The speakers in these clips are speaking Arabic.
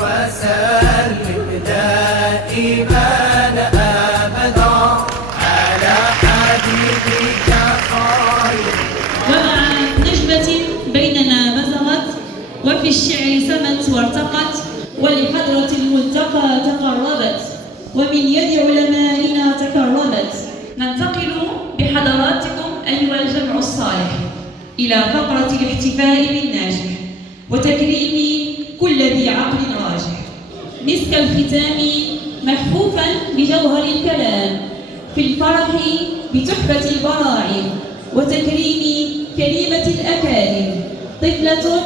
وسلم دائما أبدا على حبيبك خير. ومع نجمة بيننا بزغت، وفي الشعر سمت وارتقت، ولحضرة الملتقى تقربت، ومن يد علمائنا تكرمت. ننتقل بحضراتكم أيها الجمع الصالح إلى فقرة الاحتفاء بالناجح وتكريم كل ذي عقل راجح. مسك الختام محفوفا بجوهر الكلام، في الفرح بتحفة البراعم وتكريم كلمة الأكارم. طفلة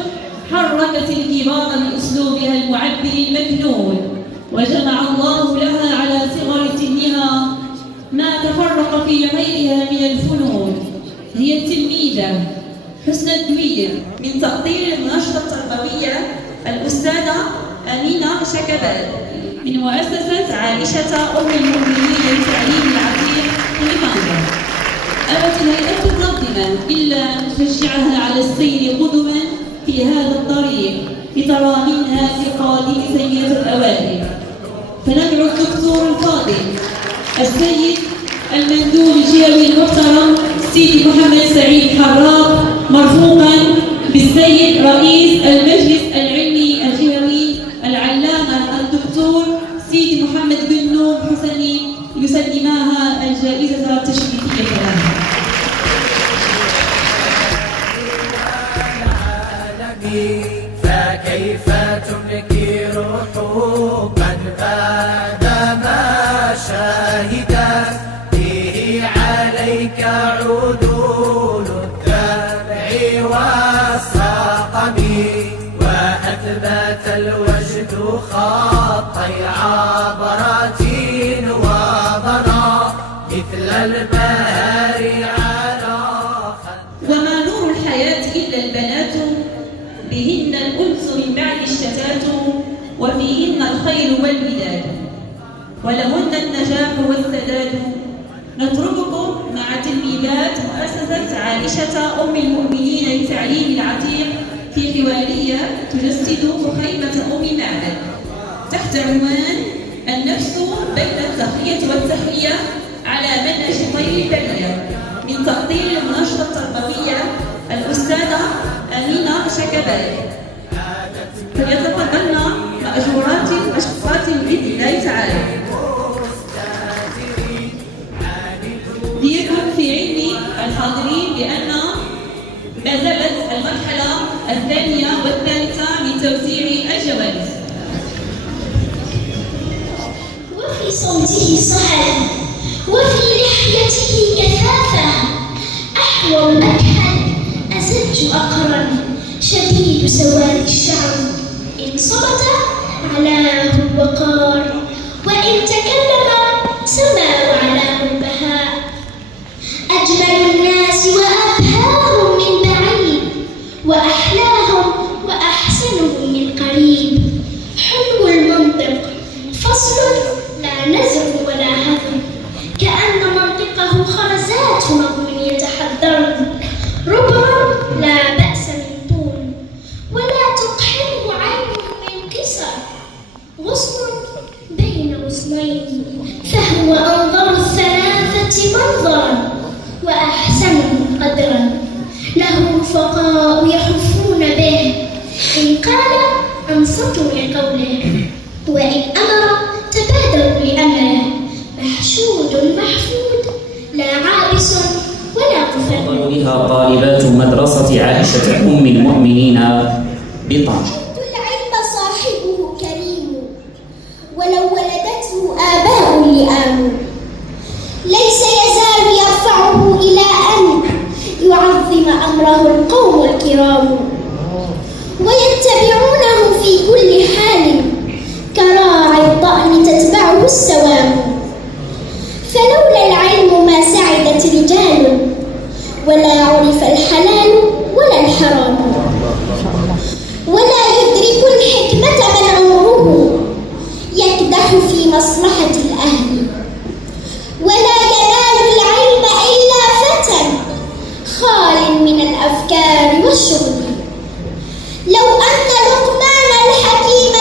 حركت الكبار بأسلوبها المعبر المكنون، وجمع الله لها على صغر سنها ما تفرق في غيرها من الفنون. هي التلميذة حسنى الدوير من تأطير النشرة التربوية الأستاذة أمينة شكبال من مؤسسة عائشة أم المؤمنين للتعليم العتيق في طنجة. أبت الهيئة المنظمة إلا أن تشجعها على السير قدما في هذا الطريق لترى منها كقادم سيدة الأوائل. فندعو الدكتور الفاضل السيد المندوب الجهوي المحترم سيدي محمد سعيد حراب، مرفوقا بالسيد رئيس المجلس العلمي الجهوي العلامة الدكتور سيدي محمد بن نوح حسني، يسلماها الجائزة التشريفية لها. فكيف تنكر حبا بعدما شهدت به عليك عدول الدمع والسقم، وأثبت الوجد خطي عبرات وضنا مثل البهر على خد. وما نور الحياة إلا البنات، بهن الأنس من بعد الشتات، وفيهن الخير والوداد، ولهن النجاح والسداد. نترككم مع تلميذات مؤسسة عائشة أم المؤمنين للتعليم العتيق في حوارية تجسد خيمة أم معبد تحت عنوان النفس بين التخية والتحية على منهج طير البرية، من تأطير النشرة التربوية الأستاذة أمينة شكبال. فليتفضلن مأجورات أشخاص بإذن الله تعالى. ليكن في علم الحاضرين بأن ما زالت المرحلة الثانية والثالثة من توزيع الجوائز. وفي صوته صهد، وفي لحيته كثافة، أحور أكحل أزج أقرن، شديد سواد الشعر، إن صمت علاه الوقار، وإن تكلم سما علاه البهاء. أجمل الناس وأبهاهم من بعيد، وأحلاهم وأحسنهم من قريب. حلو المنطق فصل لا نزر ولا هضم، كأن منطقه خرزات نظم يتحدرن. ربع لا بأس من طول، ولا تقحمه عين من قصر. غصن بين غصنين، فهو أنظر الثلاثة منظرا وأحسنهم قدرا. له رفقاء يحفون به، إن قال أنصتوا لقوله، وإن أمر تبادروا لأمره. محشود محفود لا عابس ولا قفل. بها طالبات مدرسة عائشة أم المؤمنين بطنجة. العلم صاحبه كريم، ولو ولدته آباء لئام. ليس يزال يرفعه إلى أن يعظم أمره القوم الكرام، ويتبعونه في كل حال كراعي الضأن تتبعه السوام. فلولا العلم ما سعدت رجال، ولا عرف الحلال ولا الحرام. ولا يدرك الحكمة من عمره يكدح في مصلحة الأهل. ولا ينال العلم إلا فتى خال من الأفكار والشغل. لو أن لقمان الحكيم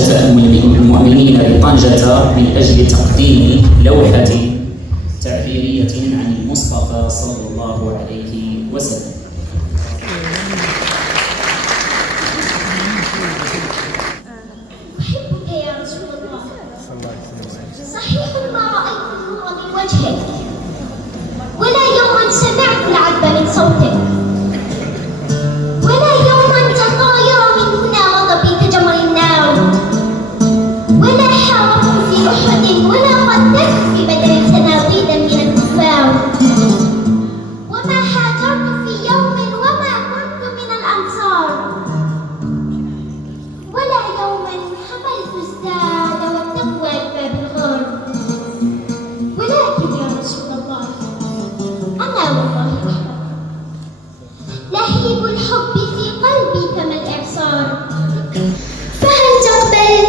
عائشة أم المؤمنين بطنجة من أجل تقديم لوحة تعبيرية عن المصطفى صلى الله عليه وسلم. أحبك يا رسول الله، صحيح ما رأيت النور من وجهك، ولا يوما سمعت العذب من صوتك، ولا يوما تطاير من هنا غضبي كجمر النار، ولا حاربت في أحد ولا قتلت في بدر تناضيدا من الكفار، وما هاجرت في يوم وما كنت من الأنصار، ولا يوما حملت الزاد والتقوى باب الغار، ولكن يا رسول الله أنا والله أحبك، لهيب الحب في قلبي كما الإعصار، فهل تقبل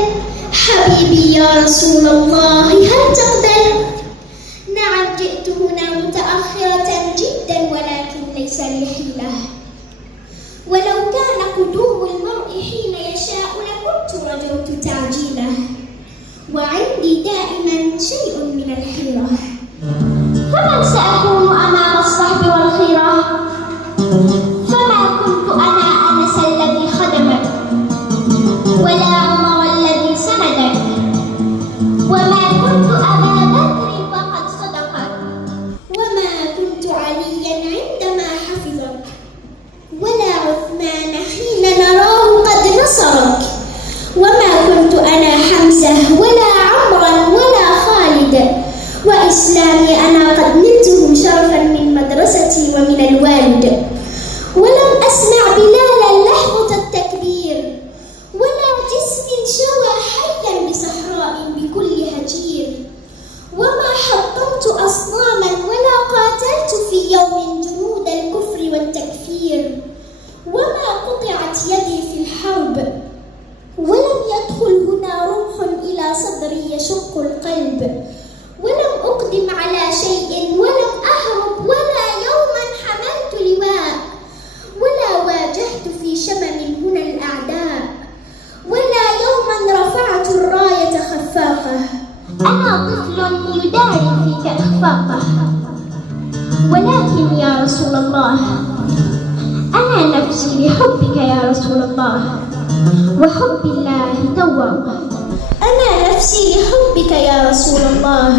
حبيبي يا رسول الله؟ هل تقبل؟ نعم، جئت هنا متأخرة جدا ولكن ليس لي حيلة، ولو كان قدوم المرء حين يشاء لكنت رجوت تعجيله، وعندي دائما شيء من الحيرة، فمن سأكون أمام الصحب والخيرة؟ فما كنت أنا أنس الذي خدمك، ولا عمر الذي سندك، وما كنت أبا بكر وقد صدقك، وما كنت عليا عندما حفظك، ولا عثمان حين نراه قد نصرك، وما كنت أنا حمزة ولا عمرا ولا خالد، وإسلامي أنا قد نلته شرفا من مدرستي ومن الوالد، ولم أسمع بلالا لحظة التكبير، ولا جسم شوى حيا بصحراء بكل هجير، وما حطمت أصناما ولا قاتلت في يوم جنود الكفر والتكفير، وما قطعت يدي في الحرب، ولم يدخل هنا رمح إلى صدري يشق القلب، ولم أقدم على شيء، ولم أهرب، ولا يوما حملت لواء، ولا واجهت في شمم هنا الأعداء، ولا يوما رفعت الراية خفاقة. أنا طفل يداري فيك إخفاقه، ولكن يا رسول الله أنا نفسي لحبك يا رسول الله، وحب الله ذواقه. أنا نفسي لحبك يا رسول الله،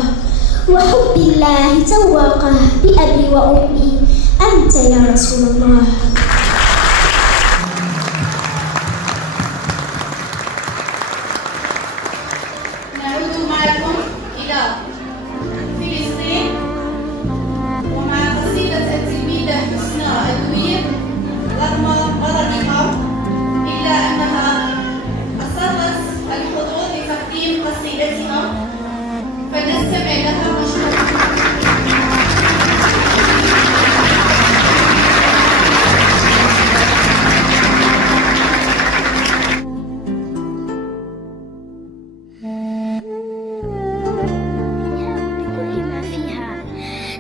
وحب الله ذواقه، بأبي وأمي أنت يا رسول الله. نعود معكم إلى فلسطين ومع قصيدة التلميذة حسنى الدوير رغم مرضها إلا أنها أصرت الحضور لتقديم قصيدتنا، فنستمع لها مشكورا.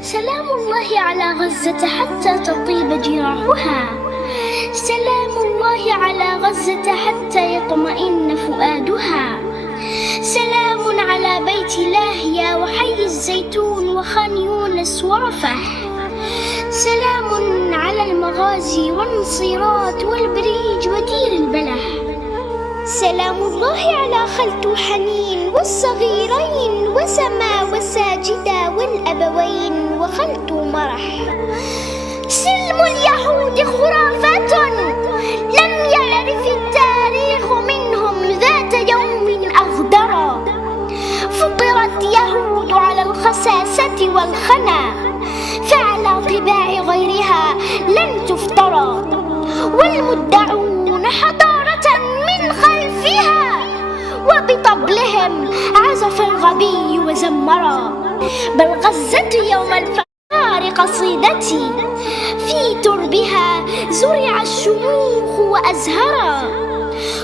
سلام الله على غزة حتى تطيب جراحها، سلام الله على غزة حتى يطمئن فؤادها، سلام على بيت لاهيا وحي الزيتون وخان يونس ورفح، سلام على المغازي والنصيرات والبريج ودير البلح، سلام الله على خلت وحنين والصغيرين وسما وساجدا والأبوين وخلت ومرح، سلم اليهود خرافات لم يعرف التاريخ منهم ذات يوم أغدرا، فطرت يهود على الخساسة والخنا، فعلى طباع غيرها لن تفترى، والمدعون حضارة من خلفها، وبطبلهم عزف الغبي وزمرا، بل غزت يوم الفخار قصيدتي، في تربها زرع الشموخ وأزهرا،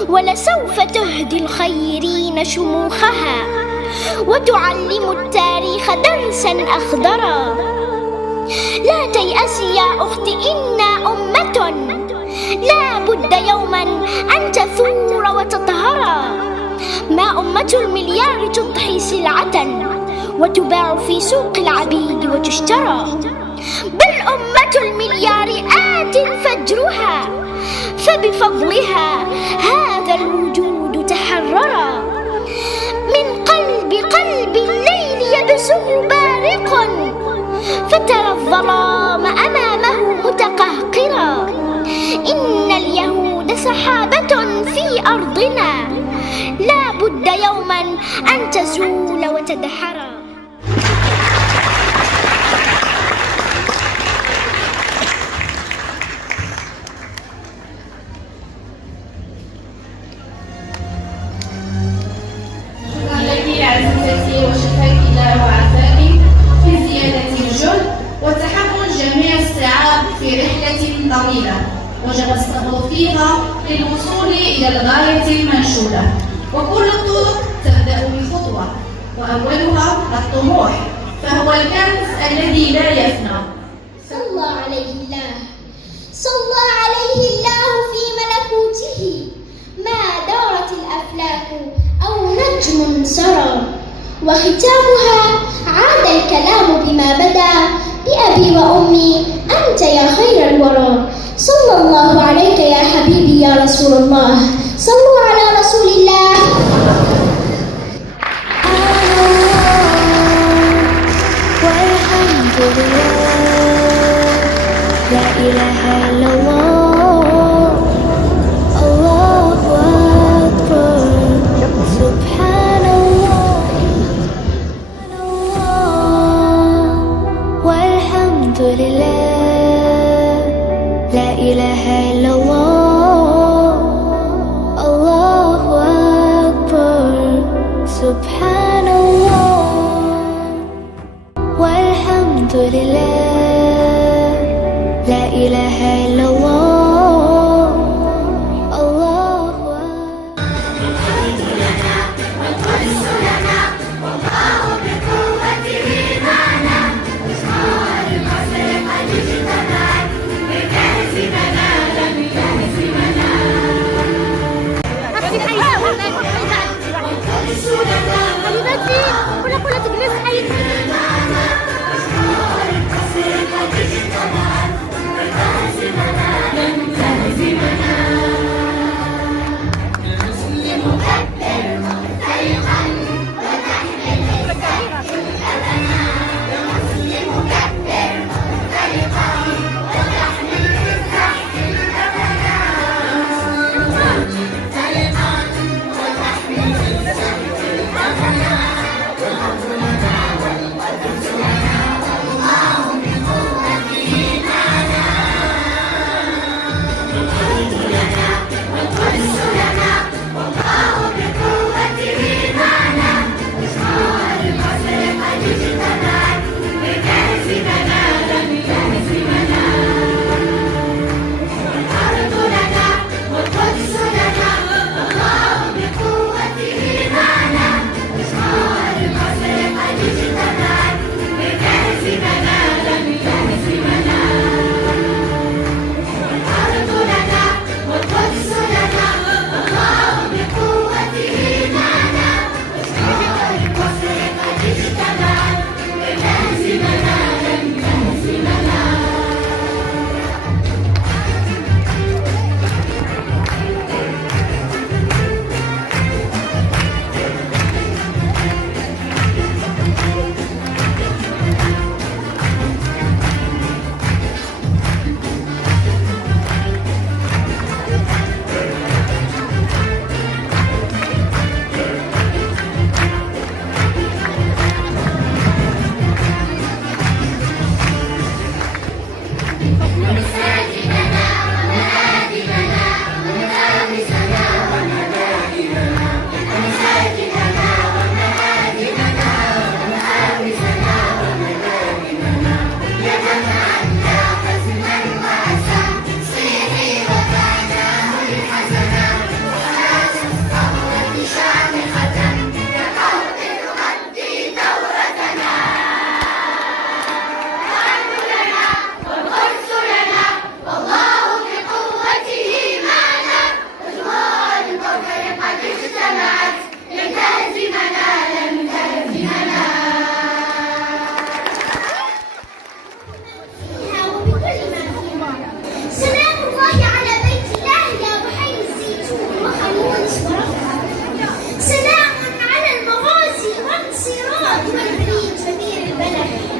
ولسوف تهدي الخيرين شموخها، وتعلم التاريخ درسا أخضرا. لا تيأسي يا أختي، إنا أمة لا بد يوما أن تثور وتطهرا، ما أمة المليار تضحي سلعة وتباع في سوق العبيد وتشترى، بل أمة المليار آت فجرها، فبفضلها هذا الوجود تحررا. من قلب الليل يبسه بارق، فترى الظلام أمامه متقهقرا. إن اليهود سحابة في أرضنا، لا بد يوما أن تزول وتدحرا. شكرا لك عزيزتي، وشفاك الله وعافاك في زيادة الجهد وتحمل جميع الصعاب في رحلة طويلة وجب الصبر فيها للوصول إلى الغاية المنشودة. وكل الطرق تبدأ بخطوة، وأولها الطموح، فهو الكنز الذي لا يفنى. صلى عليه الله، صلى عليه الله في ملكوته، ما دارت الأفلاك أو نجم سرى. وختامها عاد الكلام بما بدا، بأبي وأمي أنت يا خير الورى. صلى الله عليك يا حبيبي يا رسول الله، صلوا على رسول الله. والحمد لله، لا إله إلا الله، الله أكبر، سبحان الله، والحمد لله، لا إله إلا الله، الله أكبر، سبحان الله، والحمد لله، لا إله إلا الله، الله أكبر.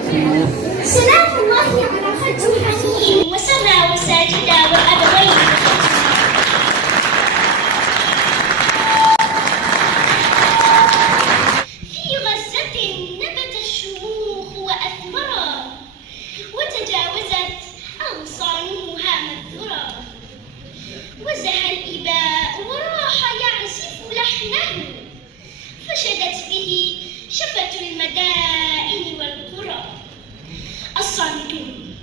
سلام الله على خد حنين وسمع وساجدا وأبوين. في غزة نبت الشموخ وأثمرا وتجاوزت أغصانها مذرا وزح الإباء وراح يعزف لحنه فشدت به شفة المدائن والقرى. الصامتون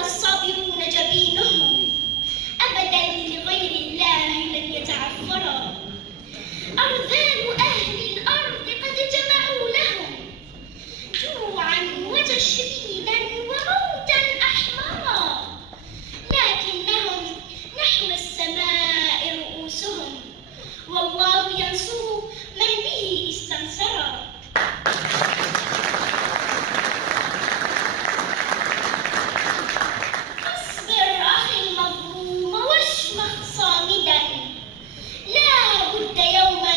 الصابرون جبينهم أبدا لغير الله لن يتعفرا. أرذال أهل الأرض قد جمعوا لهم جوعا وتشريدا وموتا أحمرا لكنهم نحو السماء رؤوسهم والله ينصر من به استنصرا. اصبر أخي المظلوم واشمخ صامدا لا بد يوما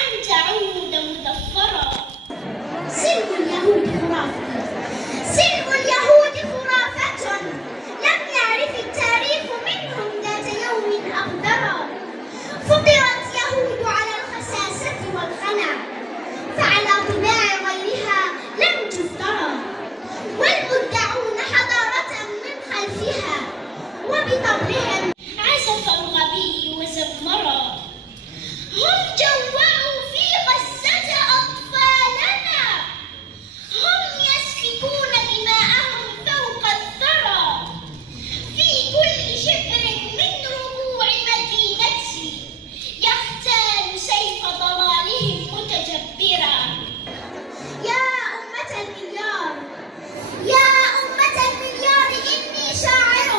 أن تعود مظفرا. سلم اليهود خرافة لم يعرف التاريخ منهم ذات يوم أقدرا. فطرت يهود على الخساسة والخنع فعلى طباع غيرها لم تفترى. والمدعون حضارة من خلفها وبطبعهم عزف الغبي وزمرا. هم جوعوا في غزة أطفالنا هم يسفكون دماءهم فوق الثرى. في كل شبر من ربوع مدينتي يختال سيف ضلالهم متجبرا. يا أمة المليار إني شاعر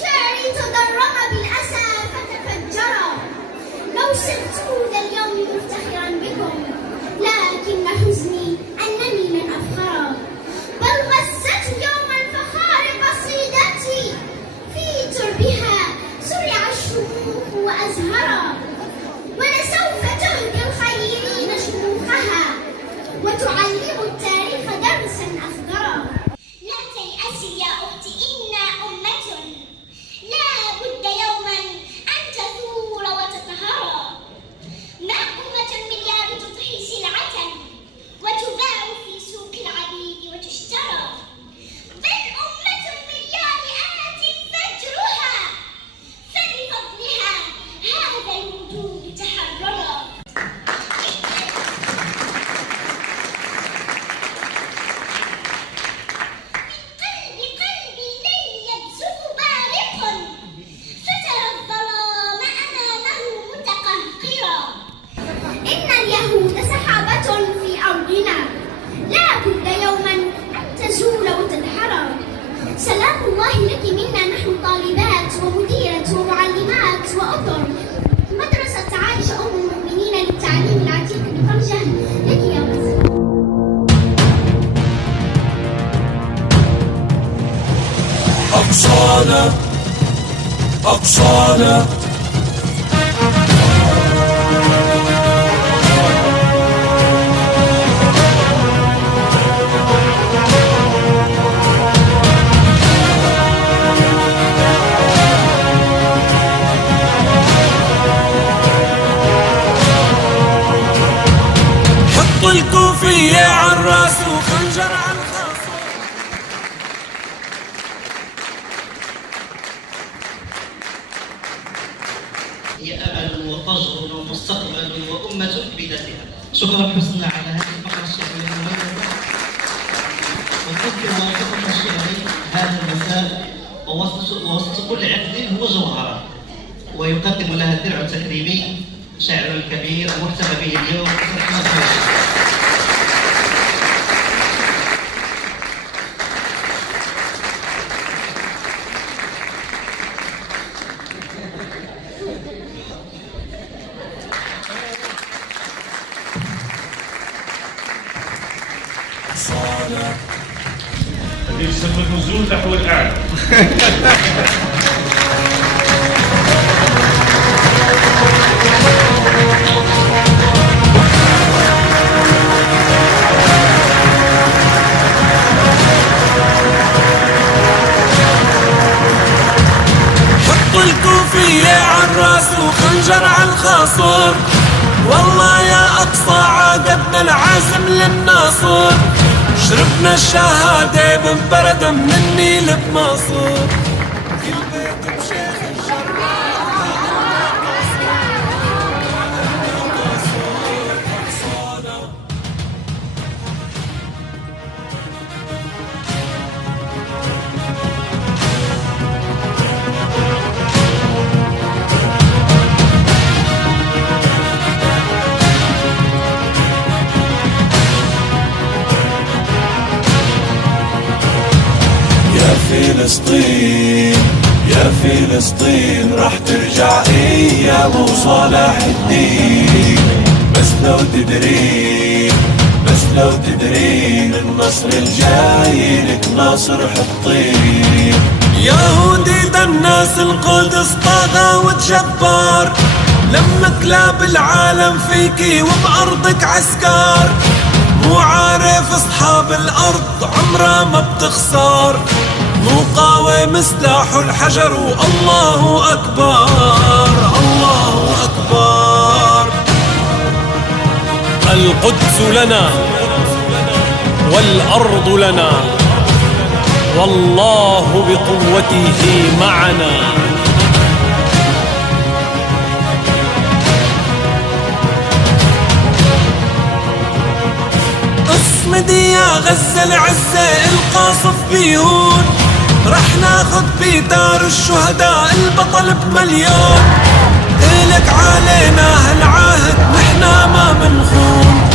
شعري تضرم بالأسى فتفجرا. لو صرت ذا اليوم مفتخرا بكم لكن حزني أنني لن أفخرا. بل غزت يوم الفخار قصيدتي في تربها سرع الشموخ وأزهرا. ولسوف تهدي الخيرين شموخها وتعلم التاريخ درسا أخضرا. لا تيأسي يا أختي إنا أمة لا بد يوما أن تثور وتطهرا. ما أمة المليار تضحي سلعة وتباع في سوق العبيد وتشترى. بل أمة المليار آت فجرها فلفضلها هذا الوجود تحررا. قلبي لن يبزغ بارق فترى الظلام أمامه متقهقرا. إن اليهود سحابة في أرضنا لا بد يوما أن تزول وتدحرا. سلام الله لك منا نحن طالبات ومديرة ومعلمات وأطر مدرسة عائشة أم المؤمنين للتعليم العتيق بطنجة. لك يا مصر. أقصانا حطوا الكوفية عالراس وخنجر عالخاص. هي أمل وفجر ومستقبل وأمة بذاتها. شكرا حسنا على هذه الفقرة الشعرية المميزة. ونذكر موقفنا الشعري هذا المساء ووسط كل عقد هو جوهرة ويقدم لها الدرع التكريمي شاعر الكبير المحتفى به اليوم. هذه يسمى النزول نحو الأعلى. النصر، شربنا الشهادة بمبردة من النيل بمصر. كل بيت بشيخ فلسطين، يا فلسطين راح ترجع ايام وصلاح الدين. بس لو تدرين النصر الجاي لك ناصر حطين. يهودي دناس القدس طاغى وتجبار، لما كلاب العالم فيكي وبأرضك عسكر. مو عارف اصحاب الارض عمرها ما بتخسر، مقاوم سلاحه الحجر والله أكبر الله أكبر. القدس لنا والأرض لنا، والله بقوته معنا. اصمدي يا غزة العزة القاصف بيهون، رح ناخد بدار الشهداء البطل بمليون. إلك علينا هالعهد نحنا ما منخون،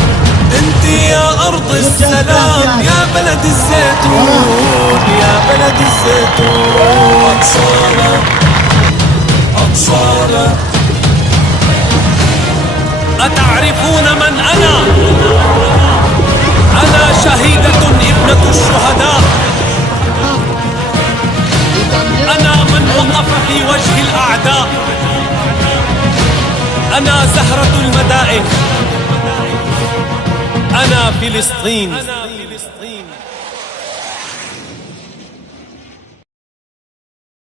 انت يا أرض السلام يا بلد الزيتون يا بلد الزيتون. أقصانا أقصانا. أتعرفون من أنا؟ أنا شهيدة ابنة الشهداء، أنا من وقف في وجه الأعداء، أنا زهرة المدائن، أنا فلسطين.